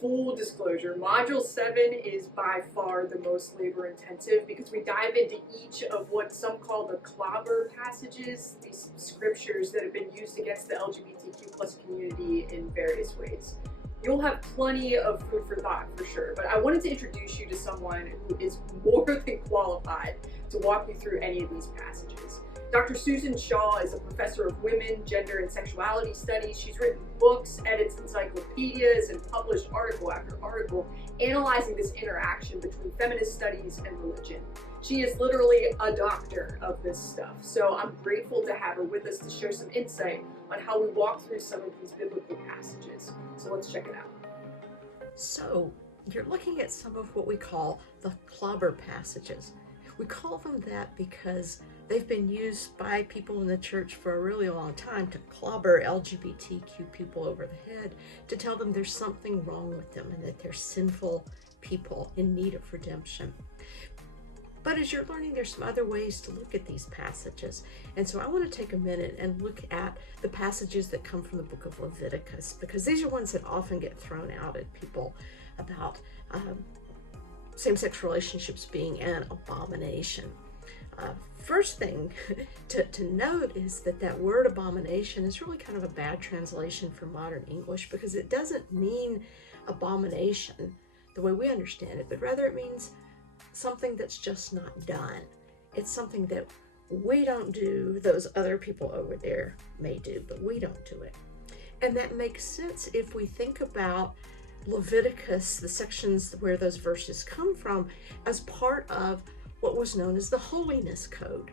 full disclosure, Module 7 is by far the most labor intensive because we dive into each of what some call the clobber passages, these scriptures that have been used against the LGBTQ plus community in various ways. You'll have plenty of food for thought for sure, but I wanted to introduce you to someone who is more than qualified to walk you through any of these passages. Dr. Susan Shaw is a professor of women, gender, and sexuality studies. She's written books, edits encyclopedias, and published article after article analyzing this interaction between feminist studies and religion. She is literally a doctor of this stuff, so I'm grateful to have her with us to share some insight on how we walk through some of these biblical passages. So let's check it out. So you're looking at some of what we call the clobber passages. We call them that because they've been used by people in the church for a really long time to clobber LGBTQ people over the head, to tell them there's something wrong with them and that they're sinful people in need of redemption. But as you're learning, there's some other ways to look at these passages. And so I want to take a minute and look at the passages that come from the book of Leviticus, because these are ones that often get thrown out at people about same-sex relationships being an abomination. First thing to note is that word abomination is really kind of a bad translation for modern English, because it doesn't mean abomination the way we understand it, but rather it means something that's just not done. It's something that we don't do, those other people over there may do, but we don't do it. And that makes sense if we think about Leviticus, the sections where those verses come from, as part of what was known as the Holiness Code.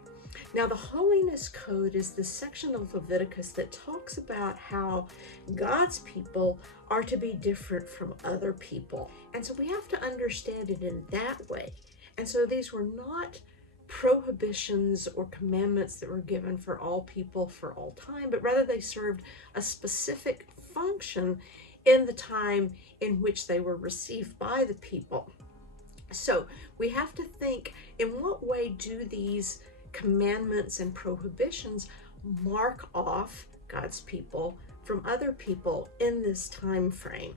Now, the Holiness Code is the section of Leviticus that talks about how God's people are to be different from other people. And so we have to understand it in that way. And so these were not prohibitions or commandments that were given for all people for all time, but rather they served a specific function in the time in which they were received by the people. So we have to think, in what way do these commandments and prohibitions mark off God's people from other people in this time frame?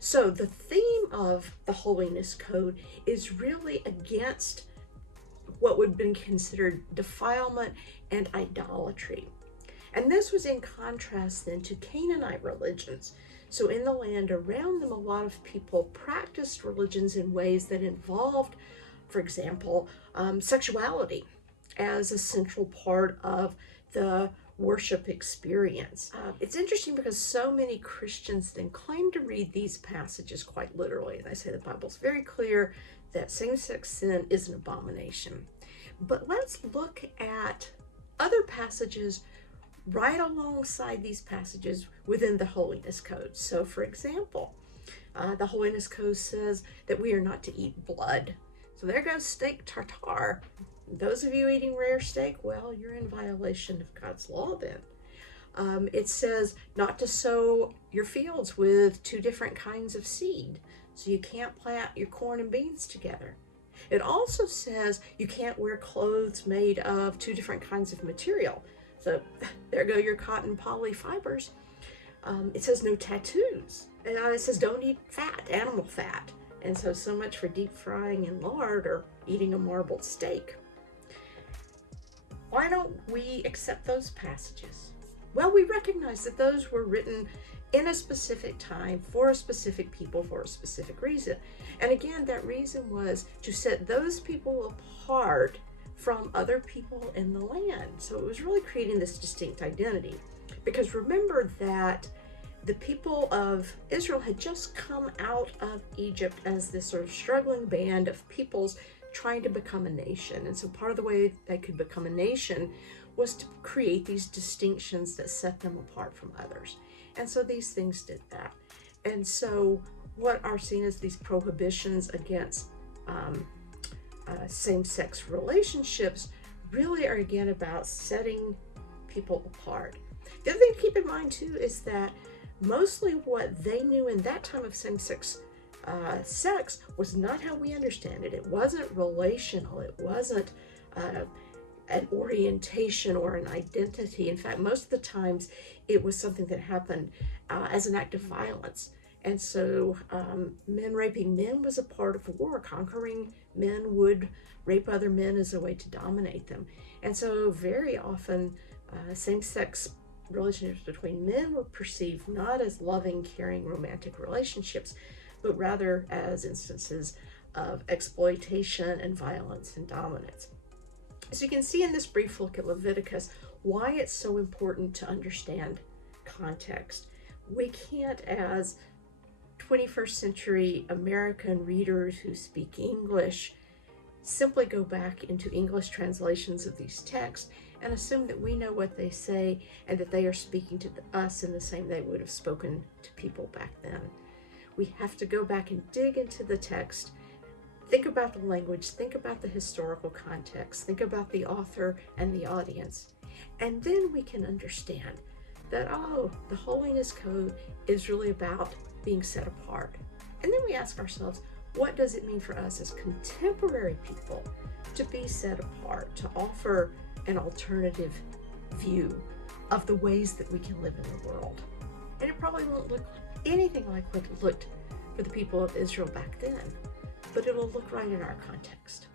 So the theme of the Holiness Code is really against what would have been considered defilement and idolatry. And this was in contrast then to Canaanite religions. So in the land around them, a lot of people practiced religions in ways that involved, for example, sexuality as a central part of the worship experience. It's interesting because so many Christians then claim to read these passages quite literally. They say the Bible's very clear that same-sex sin is an abomination. But let's look at other passages right alongside these passages within the Holiness Code. So for example, the Holiness Code says that we are not to eat blood. So there goes steak tartare. Those of you eating rare steak, well, you're in violation of God's law then. It says not to sow your fields with two different kinds of seed. So you can't plant your corn and beans together. It also says you can't wear clothes made of two different kinds of material. So there go your cotton poly fibers. It says no tattoos. And it says don't eat fat, animal fat. And so much for deep frying in lard or eating a marbled steak. Why don't we accept those passages? Well, we recognize that those were written in a specific time for a specific people for a specific reason. And again, that reason was to set those people apart from other people in the land. So it was really creating this distinct identity. Because remember that the people of Israel had just come out of Egypt as this sort of struggling band of peoples trying to become a nation. And so part of the way they could become a nation was to create these distinctions that set them apart from others. And so these things did that. And so what are seen as these prohibitions against same-sex relationships really are again about setting people apart. The other thing to keep in mind too is that mostly what they knew in that time of same-sex sex was not how we understand it. It wasn't relational. It wasn't an orientation or an identity. In fact, most of the times it was something that happened as an act of violence. And so men raping men was a part of war. Conquering men would rape other men as a way to dominate them. And so very often same-sex relationships between men were perceived not as loving, caring, romantic relationships, but rather as instances of exploitation and violence and dominance. So you can see in this brief look at Leviticus why it's so important to understand context. We can't, as 21st century American readers who speak English, simply go back into English translations of these texts and assume that we know what they say and that they are speaking to us in the same way they would have spoken to people back then. We have to go back and dig into the text, think about the language, think about the historical context, think about the author and the audience, and then we can understand that, oh, the Holiness Code is really about being set apart. And then we ask ourselves, what does it mean for us as contemporary people to be set apart, to offer an alternative view of the ways that we can live in the world? And it probably won't look anything like what it looked for the people of Israel back then, but it'll look right in our context.